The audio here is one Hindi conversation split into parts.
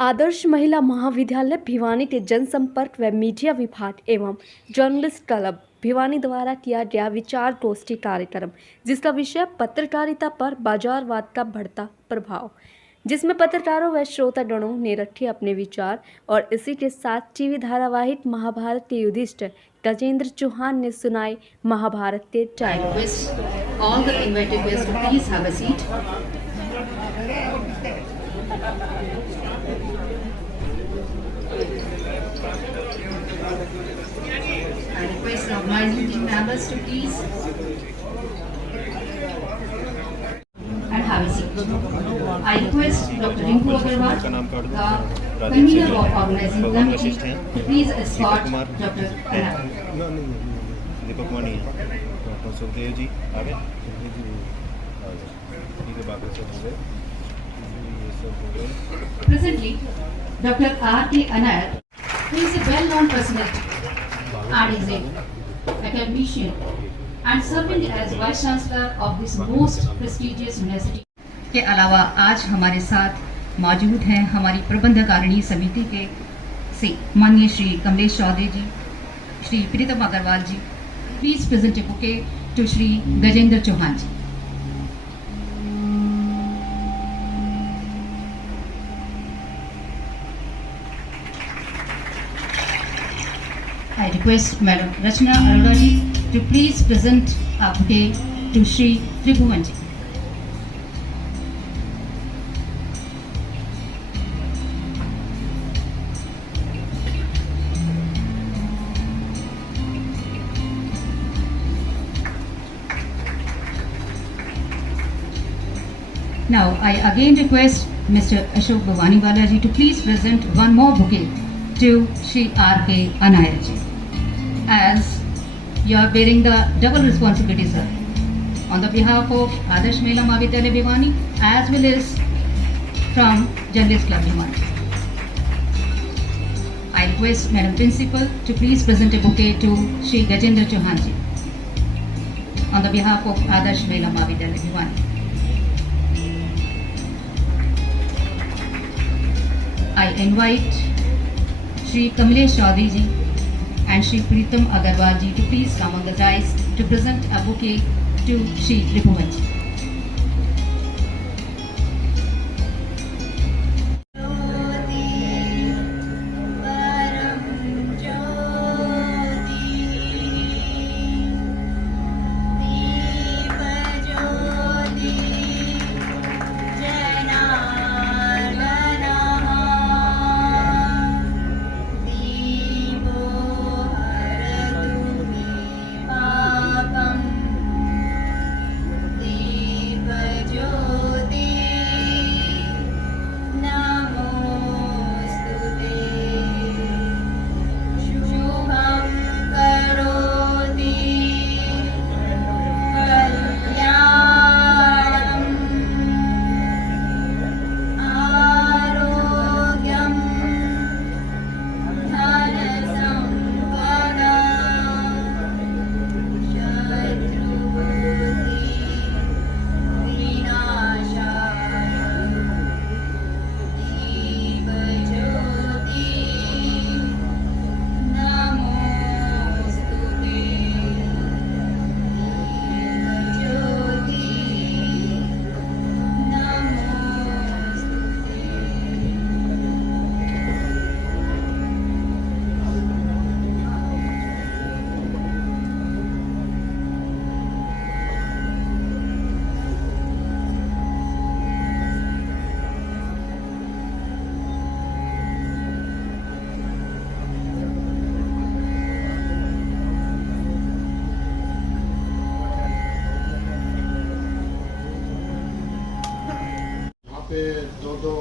आदर्श महिला महाविद्यालय भिवानी के जनसंपर्क व मीडिया विभाग एवं जर्नलिस्ट क्लब भिवानी द्वारा किया गया विचार गोष्ठी कार्यक्रम, जिसका विषय पत्रकारिता पर बाजारवाद का बढ़ता प्रभाव, जिसमें पत्रकारों व श्रोतागणों ने रखे अपने विचार। और इसी के साथ टीवी धारावाहिक महाभारत के युधिष्ठिर गजेंद्र चौहान ने सुनाए महाभारत के I request our managing team members to please and have a seat. I request Dr. Rinku Agarwal, the convener of organizing committee, to please escort Dr. Anand. Deepak Mani doctor Sukhdev ji आगे ठीक है, बाकी सब हो गए, ये सब हो गए। Presently, Dr. R.K. Anand, who is a well-known personality and is an academician and serving as Vice Chancellor of this most prestigious university. के अलावा आज हमारे साथ मौजूद हैं हमारी प्रबंधकारिणी समिति के से माननीय Shri Kamlesh Chaudhary ji, Shri Pritam Agarwal ji. Please present a bouquet to Shri Gajendra Chauhan ji. I request Madam Rachna Arora ji to please present a bouquet to Shri Tribhuvan ji. Now I again request Mr. Ashok Bhavaniwala ji to please present one more bouquet to Shri R.K. Anayar ji, as you are bearing the double responsibility, sir, on the behalf of Adarsh Mahila Mahavidyalaya Bhiwani as well as from Journalist Club Bhiwani. I request Madam Principal to please present a bouquet to Shri Gajendra Chauhan ji on the behalf of Adarsh Mahila Mahavidyalaya Bhiwani. I invite Shri Kamlesh Chaudhary ji and Shri Pritam Agarwal ji to please come on the dais to present a bouquet to Shri Tribhuvan ji. पे दो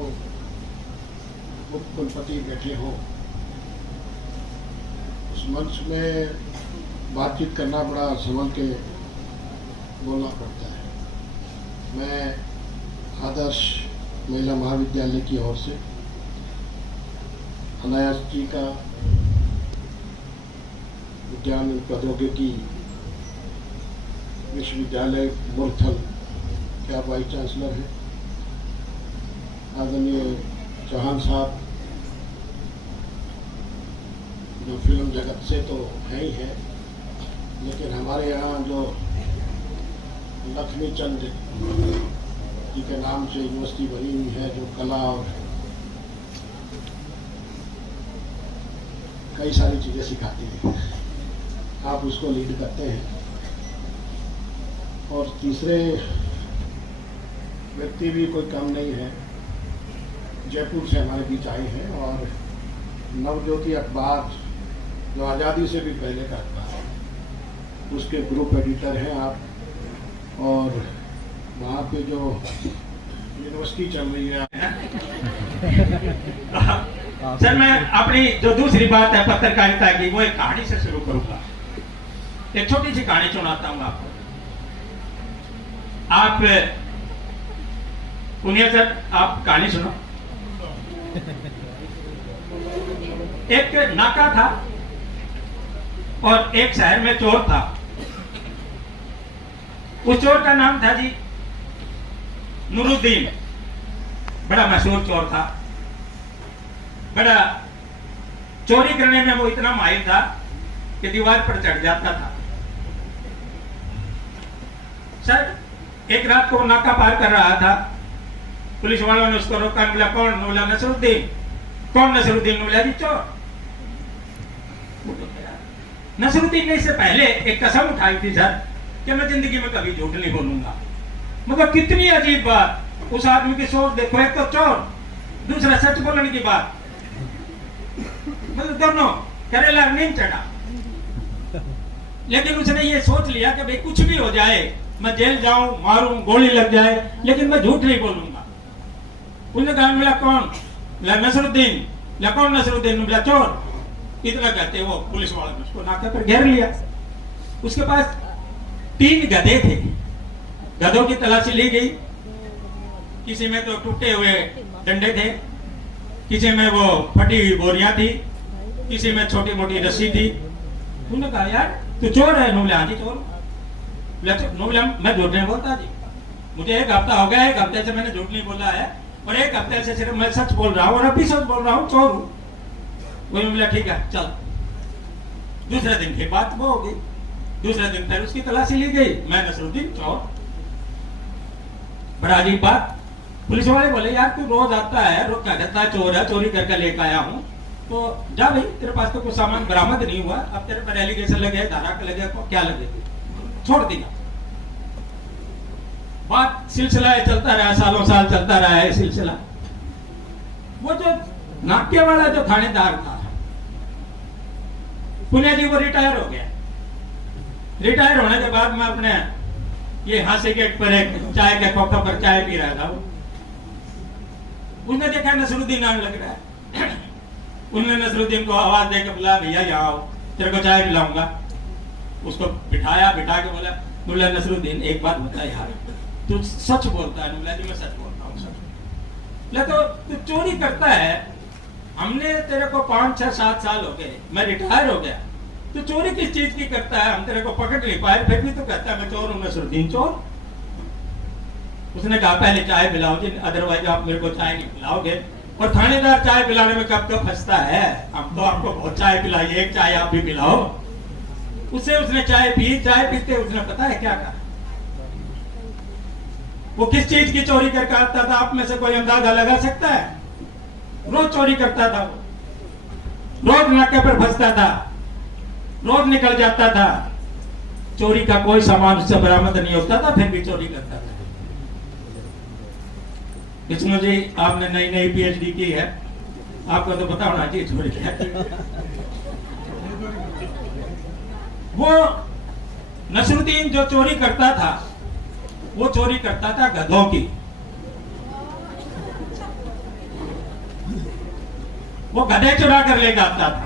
उप कुलपति बैठे हों, उस मंच में बातचीत करना बड़ा संभल के बोलना पड़ता है। मैं आदर्श महिला महाविद्यालय की ओर से अनायास जी का विज्ञान एवं प्रौद्योगिकी विश्वविद्यालय मुरथल के आप वाइस चांसलर हैं, आदरणीय चौहान साहब जो फिल्म जगत से तो है ही है, लेकिन हमारे यहाँ जो लक्ष्मी चंद जी के नाम से यूनिवर्सिटी बनी हुई है, जो कला और कई सारी चीज़ें सिखाती है, आप उसको लीड करते हैं। और तीसरे व्यक्ति भी कोई कम नहीं है, जयपुर से हमारे बीच आए हैं, और नवज्योति अखबार जो आज़ादी से भी पहले का अखबार है, उसके ग्रुप एडिटर हैं आप। और वहाँ पे जो यूनिवर्सिटी चल रही है सर, मैं अपनी जो दूसरी बात है पत्रकारिता की, वो एक कहानी से शुरू करूंगा। एक छोटी सी कहानी सुनाता हूँ आपको। आप पुनिया सर, आप कहानी सुनो। एक नाका था और एक शहर में चोर था। उस चोर का नाम था जी नूरुद्दीन। बड़ा मशहूर चोर था, बड़ा चोरी करने में वो इतना माहिर था कि दीवार पर चढ़ जाता था। सर, एक रात को नाका पार कर रहा था, पुलिस वालों ने उसको रोका। बोला कौन? बोला नसरुद्दीन। कौन नसरुद्दीन? बोला जी चोर। नसरुद्दीन ने इससे पहले एक कसम उठाई थी सर कि मैं जिंदगी में कभी झूठ नहीं बोलूंगा। मतलब कितनी अजीब बात, उस आदमी की सोच देखो, एक तो चोर, दूसरा सच बोलने की बात, मतलब दोनों करेला नहीं चढ़ा। लेकिन उसने ये सोच लिया कि भाई कुछ भी हो जाए, मैं जेल जाऊं, मारूं, गोली लग जाए, लेकिन मैं झूठ नहीं बोलूंगा। उसने कहा मिला कौन? बोला नसरुद्दीन। बोला कौन नसरुद्दीन? बोला चोर। इतना कहते वो पुलिस वालों ने उसको नाके पर घेर लिया। उसके पास 3 गधे थे। गधों की तलाशी ली गई। किसी में तो टूटे हुए डंडे थे, किसी में वो फटी हुई बोरियां थी, किसी में छोटी मोटी रस्सी थी। उन्होंने कहा यार तू चोर है? नो, बोला हाँ जी चोर। बोला मैं झूठ नहीं बोलता जी, मुझे 1 हफ्ता हो गया, 1 हफ्ते से मैंने झूठ नहीं बोला है, और 1 हफ्ते से सिर्फ मैं सच बोल रहा हूँ, और अभी सच बोल रहा हूँ, चोर हूँ। वही बोला ठीक है चल। दूसरे दिन की बात वो हो गई। दूसरे दिन फिर उसकी तलाशी ली गई, मैं नसरुद्दीन चोर। बड़ा अजीब बात। पुलिस वाले बोले यार तू रोज आता है, रोज क्या कहता है चोर है, चोरी करके लेकर आया हूँ, तो जा भाई, तेरे पास तो कुछ सामान बरामद नहीं हुआ, अब तेरे पर एलिगेशन लगे, धारा के लगे, क्या लगे, छोड़ दिया। बात सिलसिला चलता रहा, सालों साल चलता रहा है सिलसिला। वो जो नाके वाला जो थानेदार था पुणे जी, वो रिटायर हो गया। रिटायर होने के बाद मैं अपने ये हासे गेट पर एक चाय के खोखा पर चाय पी रहा था। उसने देखा नसरुद्दीन नाम लग रहा है। उन्होंने नसरुद्दीन को आवाज देकर बुलाया, भैया यहाँ आओ, तेरे को चाय पिलाऊंगा। उसको बिठाया, बिठा के बोला नसरुद्दीन एक बात बता यार, तू सच बोलता है? बोला जी मैं सच बोलता हूँ, सच। बोला तो तू चोरी करता है, हमने तेरे को 5, 6, 7 साल हो गए, मैं रिटायर हो गया, तू चोरी किस चीज की करता है? हम तेरे को पकड़ नहीं पाए, फिर भी तू कहता है मैं चोर हूँ, नसरुद्दीन चोर। उसने कहा पहले चाय पिलाओ जी, अदरवाइज आप मेरे को चाय नहीं पिलाओगे। और थानेदार चाय पिलाने में कब कब फंसता है, हम तो आपको बहुत चाय पिलाई, एक चाय आप भी पिलाओ। उसने चाय पी। चाय पीते उसने पता है क्या कहा? वो किस चीज की चोरी करके आता था, आप में से कोई अंदाजा लगा सकता है? रोज चोरी करता था, रोज नाके पर फंसता था, रोज निकल जाता था, चोरी का कोई सामान उससे बरामद नहीं होता था, फिर भी चोरी करता था। विष्णु जी, आपने नई नई पीएचडी की है, आपको तो पता होना चाहिए चोरी क्या है। वो नसरुद्दीन जो चोरी करता था, वो चोरी करता था गधों की। वो गधे चुरा कर लेकर आता था,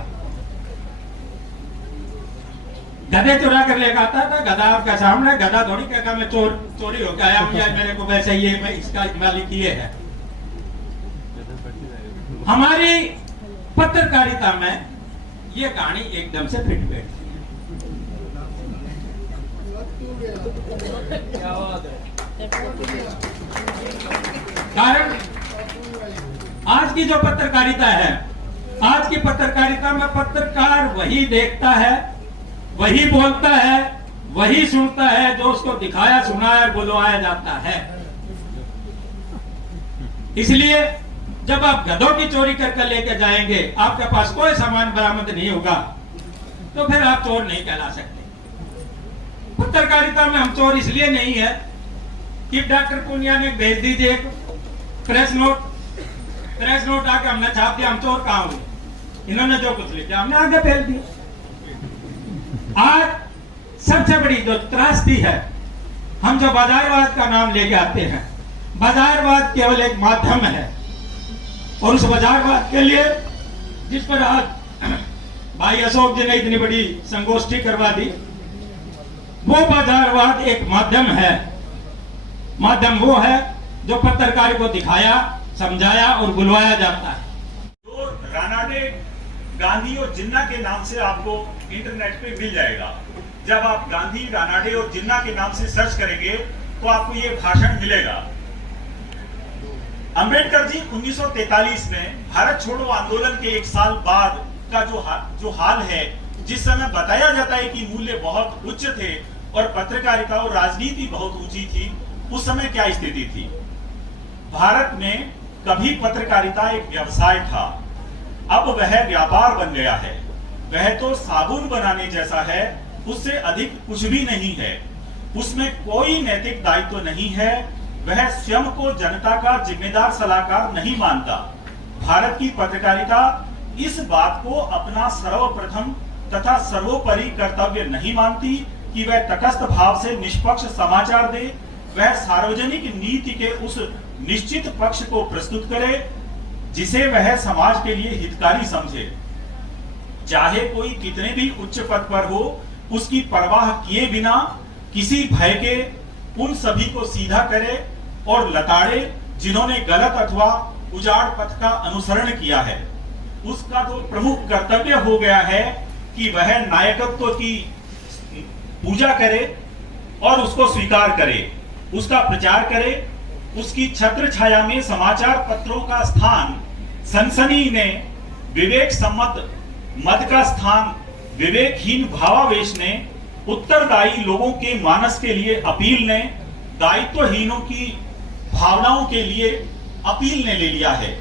गधे चुरा कर लेकर आता था। गधा आपका सामने, गधा थोड़ी कहता मैं चोरी होकर आया हूं, या मेरे को वैसे ये मैं इसका मालिक ये है। हमारी पत्रकारिता में ये कहानी एकदम से फिट बैठती है। कारण आज की जो पत्रकारिता है आज की पत्रकारिता में पत्रकार वही देखता है, वही बोलता है, वही सुनता है जो उसको दिखाया सुनाया बुलवाया जाता है। इसलिए जब आप गधों की चोरी करके लेके जाएंगे, आपके पास कोई सामान बरामद नहीं होगा, तो फिर आप चोर नहीं कहला सकते। पत्रकारिता में हम चोर इसलिए नहीं है कि डॉक्टर पुनिया ने भेज दीजिए एक प्रेस नोट आके हमने छाप दिया, हम चोर कहां हुए, इन्होंने जो कुछ लिखा हमने आगे फैल दिया। आज सबसे बड़ी जो त्रासदी है, हम जो बाजारवाद का नाम लेके आते हैं, बाजारवाद केवल एक माध्यम है, और उस बाजारवाद के लिए जिस पर आज भाई अशोक जी ने इतनी बड़ी संगोष्ठी करवा दी, वो बाजारवाद एक माध्यम है। माध्यम वो है जो पत्रकार को दिखाया, समझाया और बुलवाया जाता है। तो रानाडे, गांधी और जिन्ना के नाम से आपको इंटरनेट पे मिल जाएगा। जब आप गांधी, रानाडे और जिन्ना के नाम से सर्च करेंगे तो आपको ये भाषण मिलेगा। अंबेडकर जी 1943 में भारत छोड़ो आंदोलन के एक साल बाद का जो हाल है, जिस समय बताया जाता है कि मूल्य बहुत उच्च थे और पत्रकारिता और राजनीति बहुत ऊंची थी, उस समय क्या स्थिति थी? भारत में कभी पत्रकारिता एक व्यवसाय था, अब वह व्यापार बन गया है। वह तो साबुन बनाने जैसा है, उससे अधिक कुछ भी नहीं है। उसमें कोई नैतिक दायित्व नहीं है। वह स्वयं को जनता का जिम्मेदार सलाहकार नहीं मानता। भारत की पत्रकारिता इस बात को अपना सर्वप्रथम तथा सर्वोपरि कर्तव्य नहीं मानती कि वह तटस्थ भाव से निष्पक्ष समाचार दे। वह सार्वजनिक नीति के उस निश्चित पक्ष को प्रस्तुत करे जिसे वह समाज के लिए हितकारी समझे। चाहे कोई कितने भी उच्च पद पर हो, उसकी परवाह किए बिना किसी भय के उन सभी को सीधा करे और लताड़े जिन्होंने गलत अथवा उजाड़ पथ का अनुसरण किया है। उसका तो प्रमुख कर्तव्य हो गया है कि वह नायकत्व की पूजा करे और उसको स्वीकार करे, उसका प्रचार करे। उसकी छत्र छाया में समाचार पत्रों का स्थान सनसनी ने, विवेक सम्मत मत का स्थान विवेकहीन भावावेश ने, उत्तरदायी लोगों के मानस के लिए अपील ने, दायित्वहीनों की भावनाओं के लिए अपील ने ले लिया है।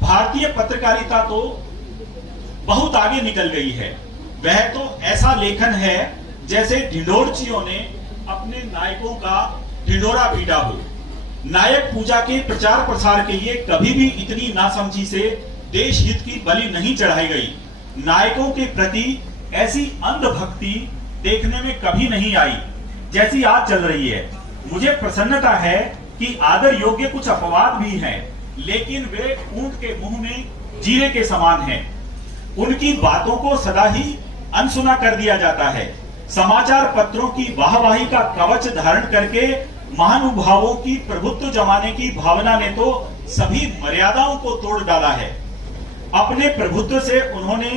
भारतीय पत्रकारिता तो बहुत आगे निकल गई है। वह तो ऐसा लेखन है जैसे ढिंढोरचियों ने अपने नायकों का ढिंढोरा पीटा हो। नायक पूजा के प्रचार प्रसार के लिए कभी भी इतनी नासमझी से देश हित की बलि नहीं चढ़ाई गई। नायकों के प्रति ऐसी अंधभक्ति देखने में कभी नहीं आई जैसी आज चल रही है। मुझे प्रसन्नता है कि आदर योग्य कुछ अपवाद भी हैं, लेकिन वे ऊंट के मुंह में जीरे के समान हैं। उनकी बातों को सदा ही अनसुना कर दिया जाता है। समाचार पत्रों की वाहवाही का कवच धारण करके महानुभावों की प्रभुत्व जमाने की भावना ने तो सभी मर्यादाओं को तोड़ डाला है। अपने प्रभुत्व से उन्होंने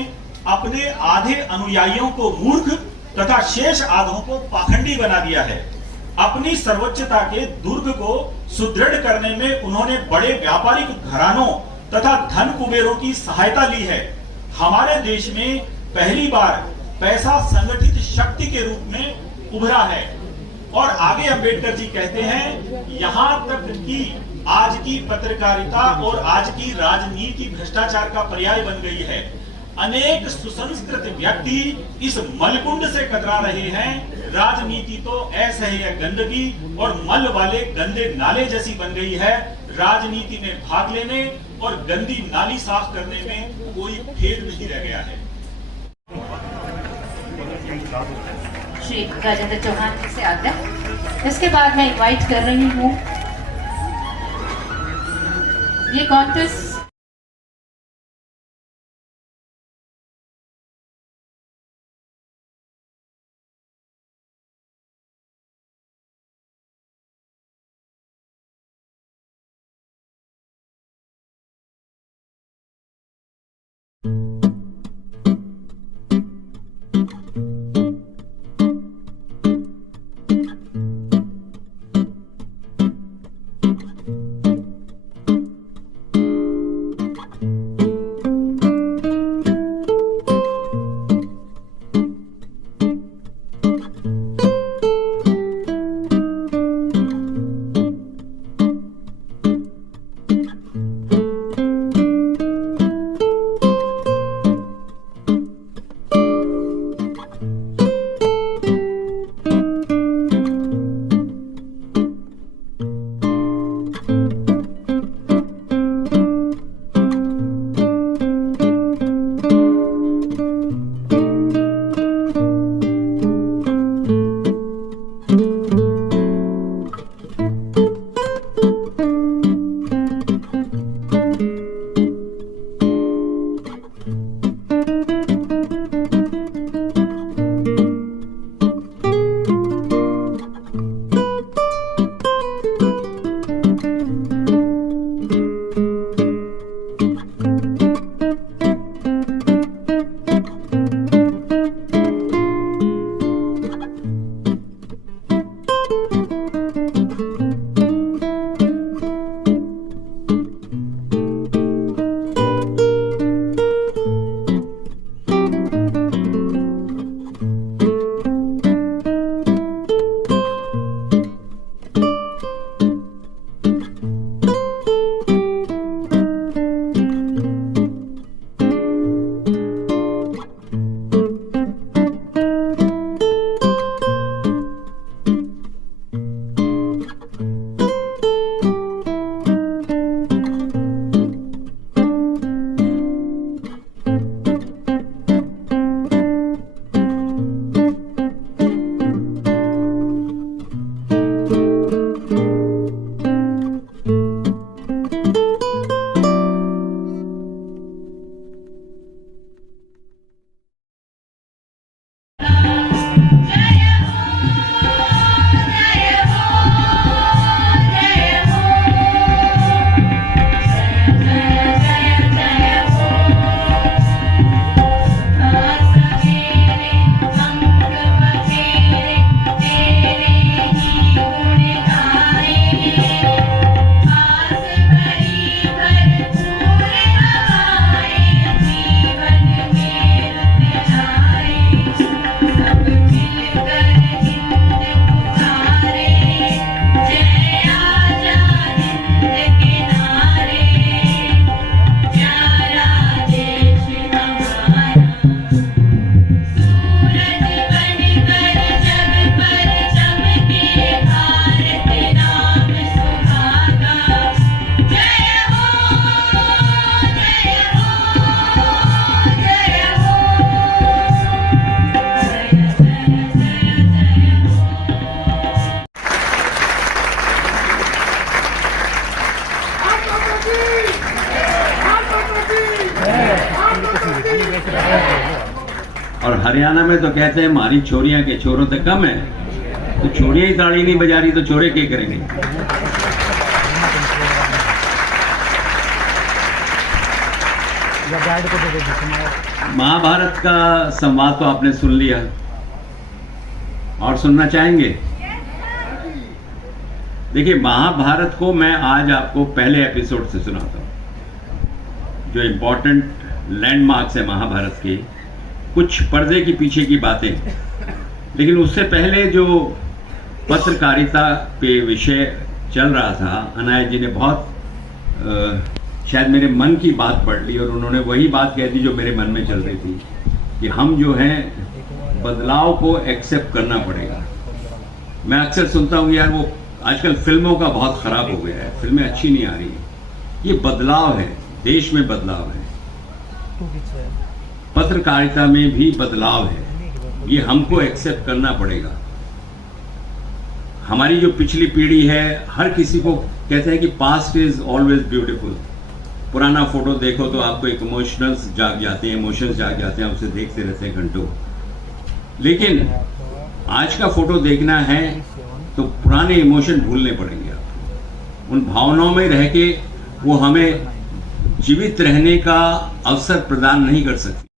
अपने आधे अनुयायियों को मूर्ख तथा शेष आधों को पाखंडी बना दिया है। अपनी सर्वोच्चता के दुर्ग को सुदृढ़ करने में उन्होंने बड़े व्यापारिक घरानों तथा धन कुबेरों की सहायता ली है। हमारे देश में पहली बार पैसा संगठित शक्ति के रूप में उभरा है। और आगे अंबेडकर जी कहते हैं, यहां तक कि आज की पत्रकारिता और आज की राजनीति भ्रष्टाचार का पर्याय बन गई है। अनेक सुसंस्कृत व्यक्ति इस मलकुंड से कतरा रहे हैं। राजनीति तो असह्य गंदगी और मल वाले गंदे नाले जैसी बन गई है। राजनीति में भाग लेने और गंदी नाली साफ करने में कोई भेद नहीं रह गया है। श्री राजेंद्र चौहान जी से आग्रह। इसके बाद मैं इनवाइट कर रही हूँ ये कॉन्टेस्ट हरियाणा में तो कहते हैं हमारी छोरियां के छोरों तक कम है, तो छोरियां ही ताड़ी नहीं बजा रही तो छोरे क्या करेंगे। महाभारत का संवाद तो आपने सुन लिया, और सुनना चाहेंगे? देखिए, महाभारत को मैं आज आपको पहले एपिसोड से सुनाता हूँ। जो इम्पोर्टेंट लैंडमार्क्स है महाभारत के, कुछ पर्दे के पीछे की बातें, लेकिन उससे पहले जो पत्रकारिता पे विषय चल रहा था, अनायत जी ने बहुत शायद मेरे मन की बात पढ़ ली और उन्होंने वही बात कह दी जो मेरे मन में चल रही थी कि हम जो हैं बदलाव को एक्सेप्ट करना पड़ेगा। मैं अक्सर सुनता हूँ यार वो आजकल फिल्मों का बहुत खराब हो गया है, फिल्में अच्छी नहीं आ रही। ये बदलाव है, देश में बदलाव है, पत्रकारिता में भी बदलाव है, ये हमको एक्सेप्ट करना पड़ेगा। हमारी जो पिछली पीढ़ी है, हर किसी को कहते हैं कि पास्ट इज ऑलवेज ब्यूटीफुल। पुराना फोटो देखो तो आपको एक इमोशंस जाग जाते हैं, आप उसे देखते रहते हैं घंटों। लेकिन आज का फोटो देखना है तो पुराने इमोशन भूलने पड़ेंगे। आप उन भावनाओं में रह के वो हमें जीवित रहने का अवसर प्रदान नहीं कर सकती।